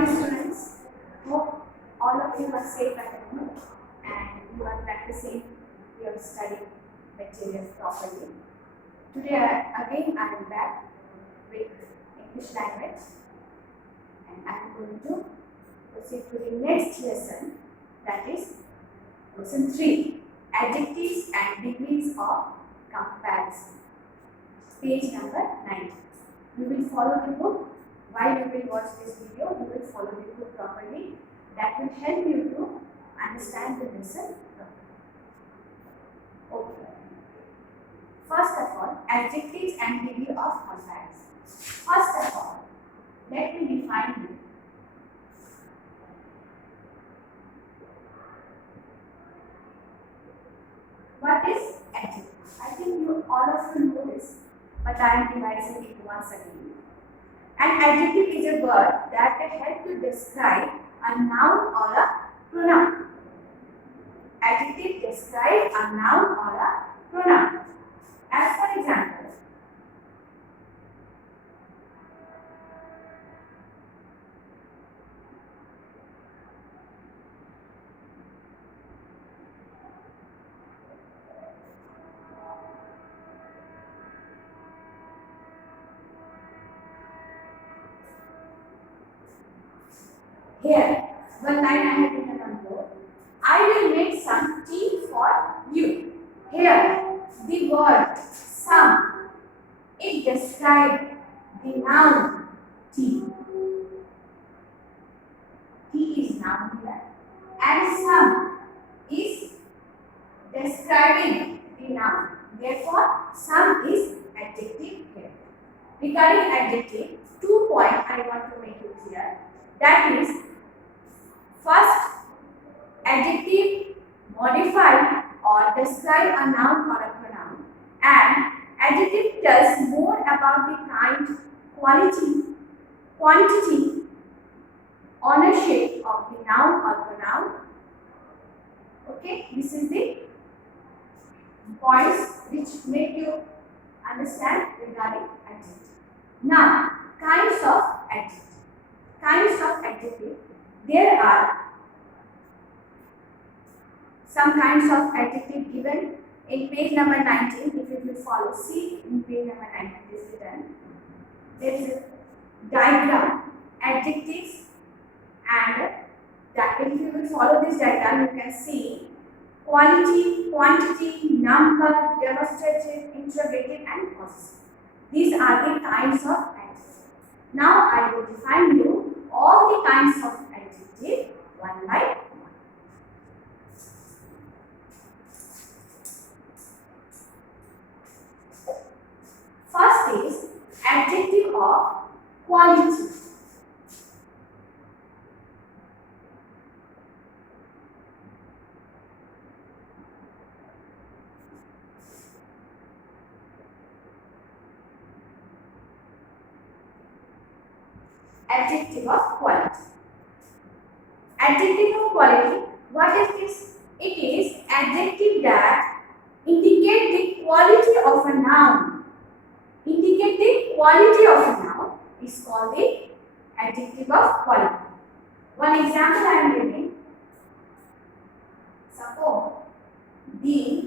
morning, students. Hope all of you are safe at home and you are practicing your study material properly. Today, again, I am back with English language and I am going to proceed to the next lesson, that is lesson 3, Adjectives and Degrees of Comparison. Page number 9. You will follow the book. While you will watch this video, you will follow the book properly. That will help you to understand the lesson properly. Okay. First of all, adjectives and degree of comparison. First of all, let me define you. What is adjective? I think you all of you know this, but I am revising it once again. An adjective is a word that can help to describe a noun or a pronoun. Adjective describe a noun or a pronoun. As for example, here, one line I have written on board. I will make some tea for you. Here, the word some, it describes the noun tea. Tea is noun here. And some is describing the noun. Therefore, some is adjective here. Regarding adjective, 2 points I want to make it clear. That is, first, adjective modify or describe a noun or a pronoun, and adjective tells more about the kind, quality, quantity, ownership of the noun or pronoun. Okay, this is the points which make you understand regarding adjective. Now, kinds of adjective. Kinds of adjective. There are some kinds of adjective given in page number 19. If you will follow, see in page number 19 it is written. There is a diagram, adjectives, and that if you will follow this diagram, you can see quality, quantity, number, demonstrative, interrogative, and possessive. These are the kinds of adjectives. Now I will define you all the kinds of adjective one by one. First is adjective of quality. Adjective of quality. Adjective of quality, what is this? It is adjective that indicate the quality of a noun. Indicate the quality of a noun is called the adjective of quality. One example I am giving. Suppose the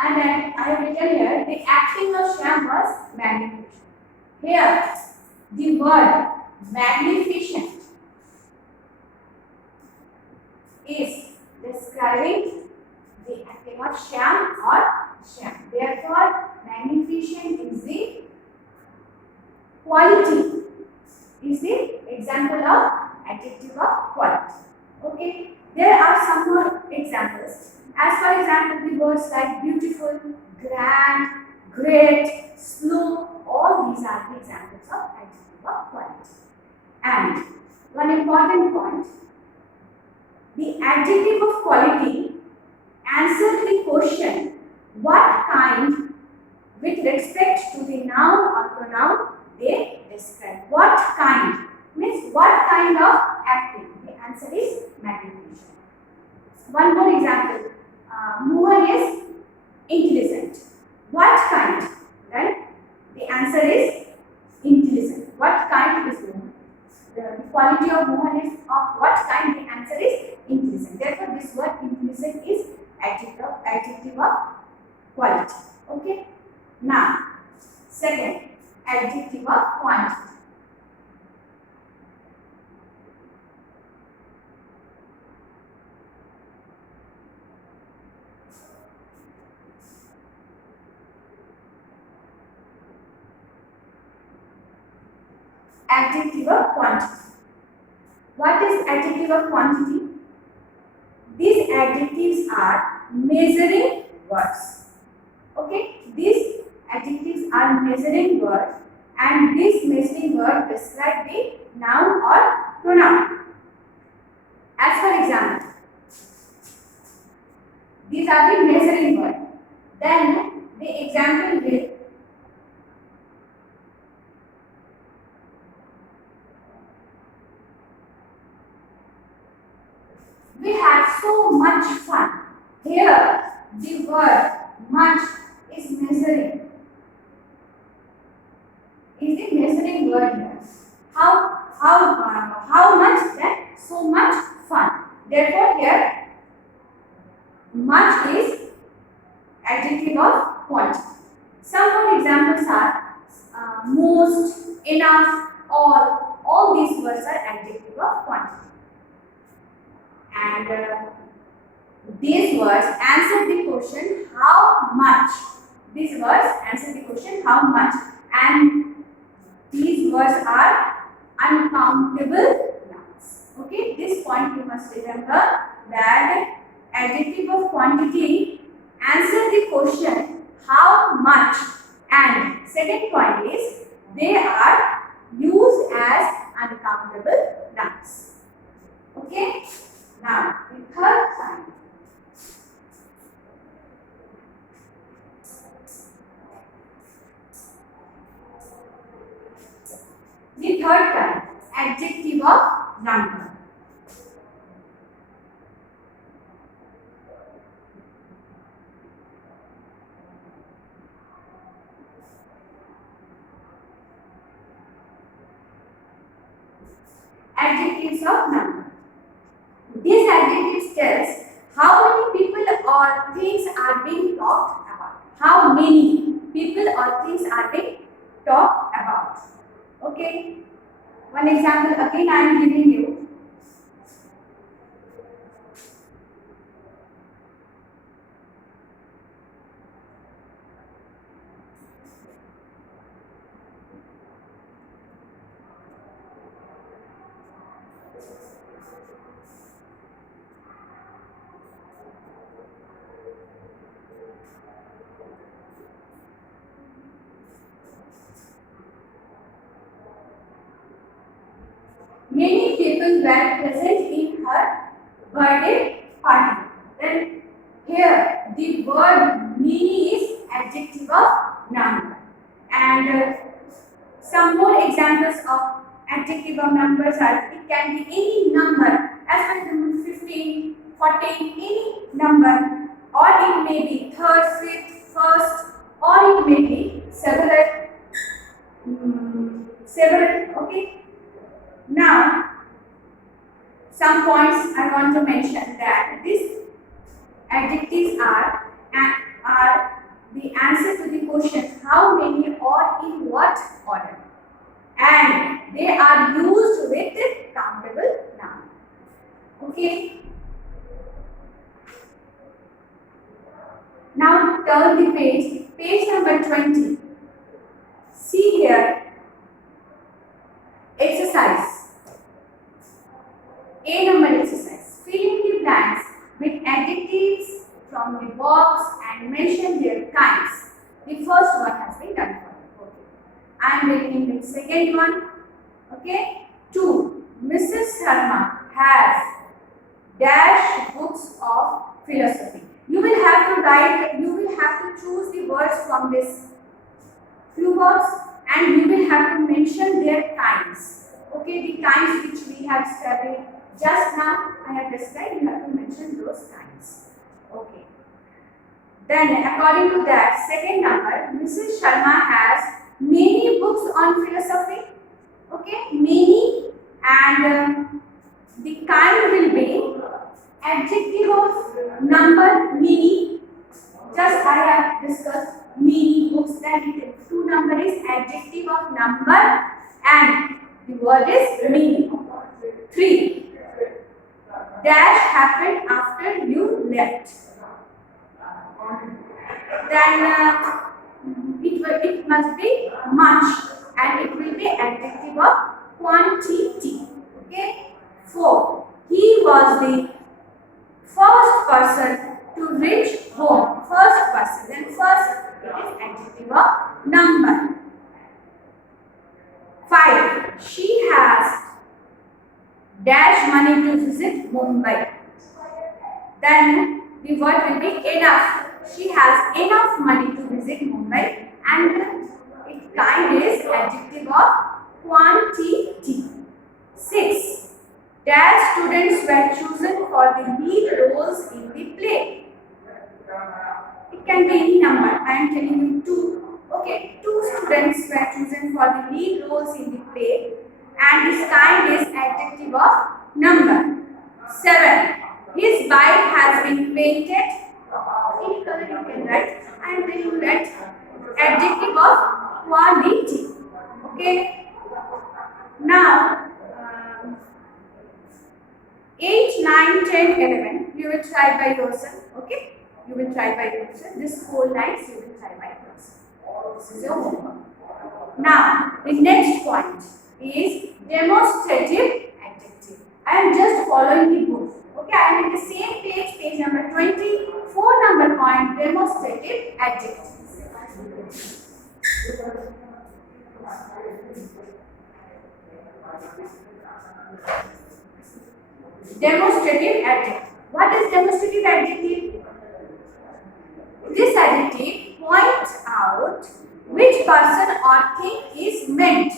and then I have written here, the acting of Shyam was magnificent. Here, the word magnificent is describing the acting of Shyam or Shyam. Therefore, magnificent is the quality, is the example of adjective of quality. Okay, there are some more examples. As for example, the words like beautiful, grand, great, slow, all these are the examples of adjective of quality. And one important point, the adjective of quality answers the question what kind with respect to the noun or pronoun they describe. What kind means what kind of acting? The answer is magnification. One more example. Mohan is intelligent. What kind? Then the answer is intelligent. What kind is Mohan? The quality of Mohan is of what kind? The answer is intelligent. Therefore, this word intelligent is adjective of quality. Okay. Now, second, adjective of quantity. Adjective of quantity. What is adjective of quantity? These adjectives are measuring words. Okay, these adjectives are measuring words, and this measuring word describe the noun or pronoun. As for example, these are the measuring words. Then the example will we had so much fun. Here, the word much is measuring. Is the measuring word here? How much? Then so much fun. Therefore, here much is adjective of quantity. Some more examples are most, enough, all. All these words are adjective of quantity. And these words answer the question how much. These words answer the question how much, and these words are uncountable nouns. Okay, this point you must remember that adjective of quantity answer the question how much, and second point is they are used as uncountable nouns. Okay. Now, the third kind. The third kind, adjective of number. Adjectives of number. These adjectives tells how many people or things are being talked about. How many people or things are being talked about. Okay. One example again I am giving you. Many people were present in her birthday party. Then here the word many is adjective of number. And some more examples of adjective of numbers are it can be any number as for example 15, 14, any number, or it may be third, fifth, first, or it may be several. Okay. Now, some points I want to mention that these adjectives are the answer to the question how many or in what order, and they are used with countable noun. Okay. Now turn the page number 20. See here. Exercise. A number exercise. Fill in the blanks with adjectives from the box and mention their kinds. The first one has been done for you. Okay. I am reading the second one. Okay. 2. Mrs. Sharma has dash books of philosophy. You will have to write. You will have to choose the words from this words and you will have to mention their kinds. Okay, the kinds which we have studied just now, I have described, you have to mention those kinds. Okay. Then according to that, second number, Mrs. Sharma has many books on philosophy. Okay, many, and the kind will be adjective of number many. Just I have discussed many books. Then two number is adjective of number and the word is many. 3. Dash happened after you left. Then it must be much and it will be adjective of quantity. Okay. 4. He was the first person to reach home. First person. Then first it is adjective of number. 5. She has dash money to visit Mumbai. Then the word will be enough. She has enough money to visit Mumbai and its kind is adjective of quantity. 6. Dash students were chosen for the lead roles in the play. It can be any number. I am telling you 2. Okay, 2 students were chosen for the lead roles in the play and its kind is adjective of number. 7. His bike has been painted. Any color you can write. I am telling you that adjective of quality. Okay. Now 8, 9, 10, 11. You will try by yourself. Okay. You will try by yourself. This 4 lines you will try by yourself. This is your homework. Now the next point is demonstrative adjective. I am just following the book. Okay, I am in the same page, page number 24 number point, demonstrative adjectives. Demonstrative adjective. What is demonstrative adjective? This adjective points out which person or thing is meant.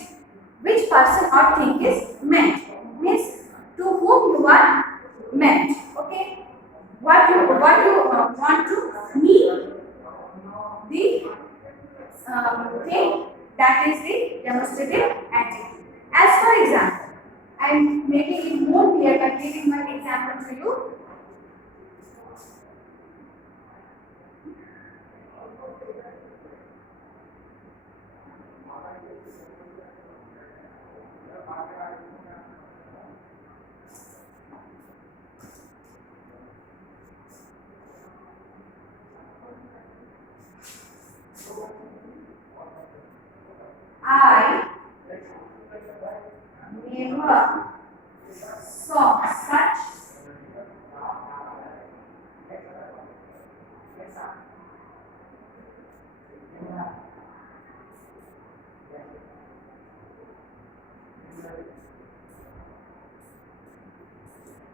Which person or thing is meant. Means to whom you are meant. Okay. What you want to mean the thing, that is the demonstrative adjective. As for example, I am making it more clear by giving one example to you. I never saw such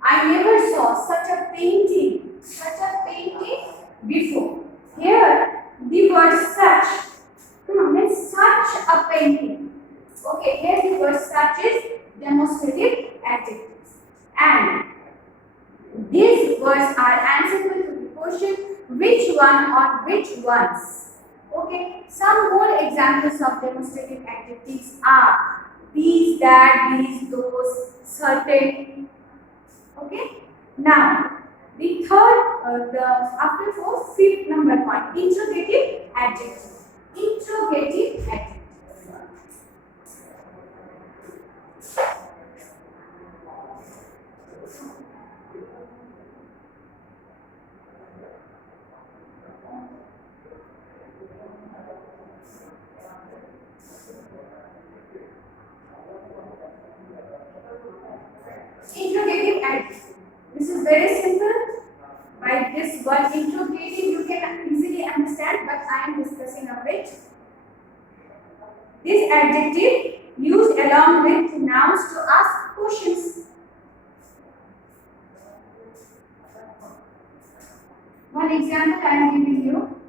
I never saw such a painting before. Here the word such means such a painting. Okay, here the word such is demonstrative adjectives. And these words are answerable to the question which one or which ones. Okay, some more examples of demonstrative adjectives are these, that, these, those, certain. Okay, now the third, after 4, 5th number point, interrogative adjective. Interrogative adjective. Interrogative adjective. This is very simple. By this word interrogative you can easily understand, but I am discussing a bit. This adjective used along with nouns to ask questions. One example I am giving you.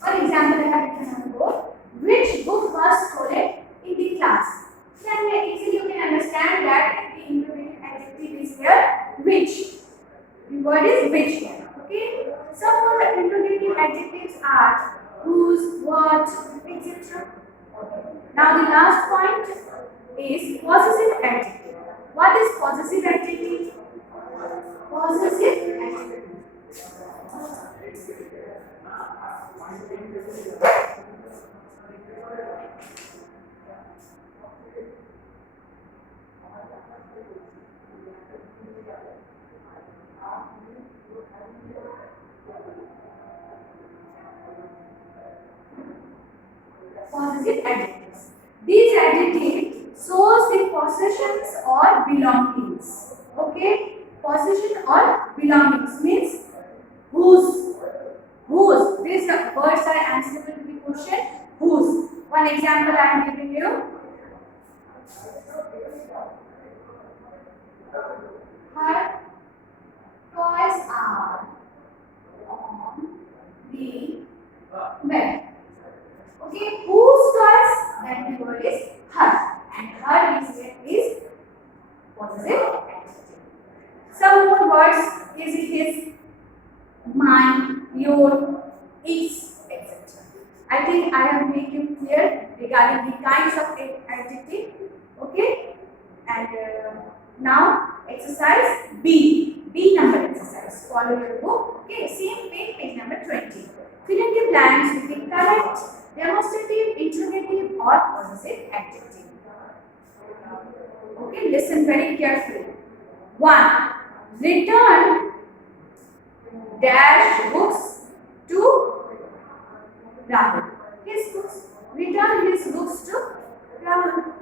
For example, I have written on the board, which book was stolen in the class? Then easily you can understand that the interrogative adjective is here which. The word is which here. Okay. Some more interrogative adjectives are whose, what, etc. Now the last point is possessive adjective. What is possessive adjective? Possessive adjective. Possessive adjectives. These adjectives shows the possessions or belongings. Okay, possession or belongings means whose. Whose. These words are answerable to the question whose. One example I am giving you. Her toys are on the bed. Okay, whose toys? Then the word is her, and her is possessive adjective. Some more words is his, mine, your, its, etc. I think I have made you clear regarding the kinds of adjective. Okay, and now exercise B. B number exercise. Follow your book. Okay, same page number 20. Fill in the blanks with the correct demonstrative, interrogative, or possessive adjective. Okay, listen very carefully. 1. Return dash books to Rahul. His books. Return his books to Rahul.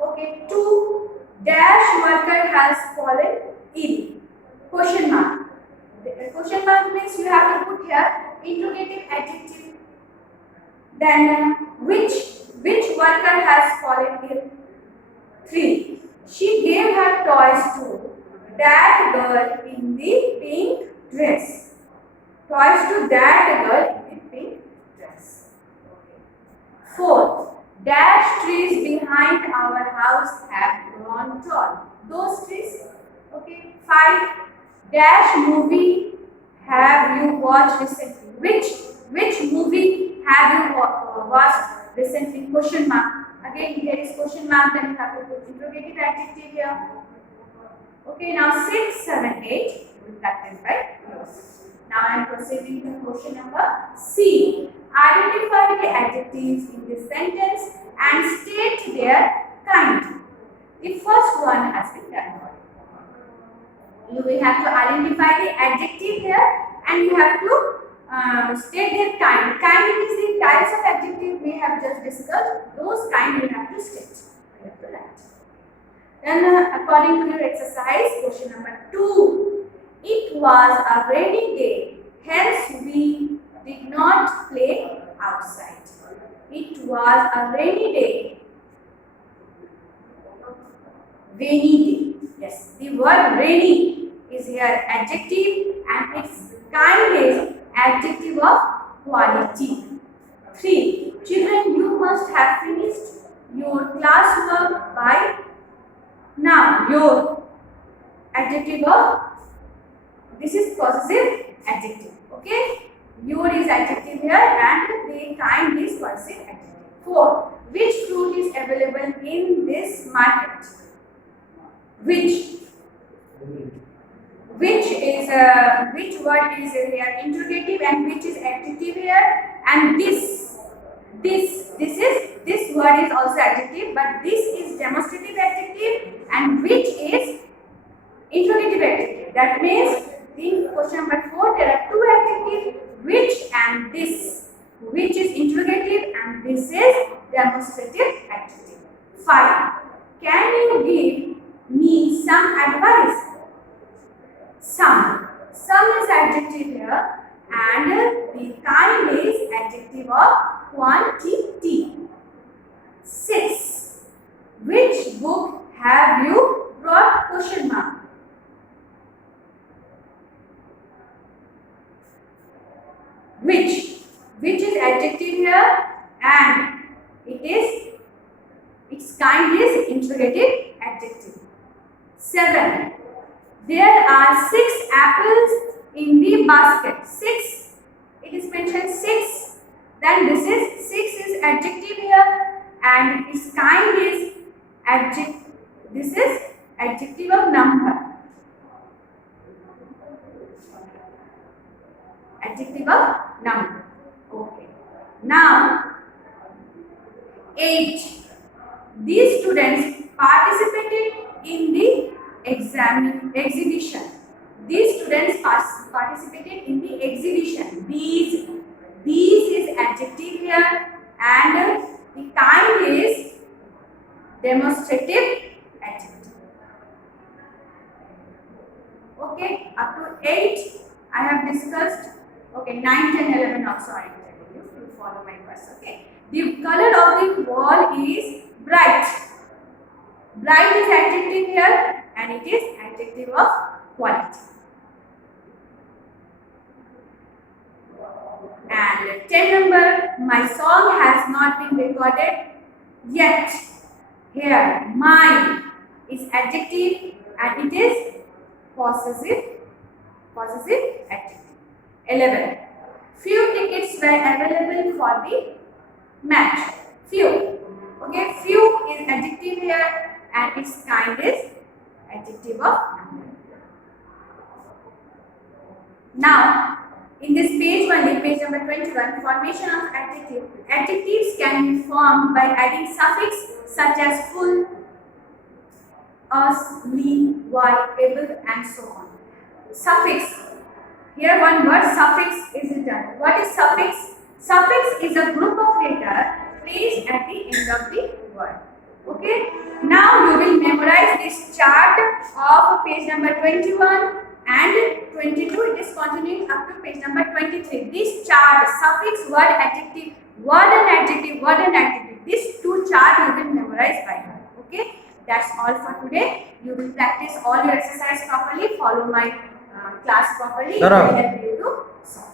Okay. 2. Dash worker has fallen ill. Question mark. The question mark means you have to put here interrogative adjective. Then which worker has fallen ill? 3. She gave her toys to that girl in the pink dress. Toys to that girl in the pink dress. 4. Dash trees behind our house have grown tall. Those trees. Okay. 5. Dash movie have you watched recently? Which movie have you watched recently? Question mark. Again, here is question mark, then you have to put interrogative adjective here. Okay, now 6, 7, 8 will practice by yours. Now I am proceeding to question number C. Identify the adjectives in this sentence and state their kind. The first one has been done. You will have to identify the adjective here and you have to state their kind. Kind is the types of adjective we have just discussed. Those kind you have to state. You have to write. Then according to your exercise, question number 2. It was a rainy day, hence we did not play outside. It was a rainy day. Rainy day. Yes, the word rainy is here adjective and its kind is adjective of quality. 3. Children, you must have finished your classwork by now. Your adjective of, this is possessive adjective. Okay, your is adjective here and the kind is possessive adjective. 4. Which fruit is available in this market? Which word is here interrogative and which is adjective here, and this word is also adjective, but this is demonstrative adjective and which is interrogative adjective. That means in question number 4 there are two adjectives, which and this. Which is interrogative and this is demonstrative adjective. 5. Can you give me some advice? Some is adjective here and the kind is adjective of quantity. 6. Which book have you brought? Question mark. Which kind is interrogative adjective. 7. There are 6 apples in the basket. 6. It is mentioned 6. Then this is 6 is adjective here and its kind is adjective. This is adjective of number. Adjective of number. Okay. Now 8. These students participated in the exhibition. These students participated in the exhibition. These is adjective here and the kind is demonstrative adjective. Okay, up to 8 I have discussed. Okay, 9, 10, 11 also I am telling you to follow my verse. Okay, the color of the wall is bright. Bright is adjective here and it is adjective of quality. And 10 number, my song has not been recorded yet. Here, mine is adjective and it is possessive adjective. 11. Few tickets were available for the match. Few. Okay, few is adjective here and its kind is adjective of number. Now, in this page only, page number 21, formation of adjective. Adjectives can be formed by adding suffix such as full, us, me, y, able and so on. Suffix. Here one word suffix is written. What is suffix? Suffix is a group of letters placed at the end of the word. Okay. Now you will memorize this chart of page number 21 and 22. It is continuing up to page number 23. This chart, suffix, word, adjective, word and adjective, word and adjective. These two charts you will memorize by heart. Okay. That's all for today. You will practice all your exercise properly. Follow my class properly. It will help you to solve.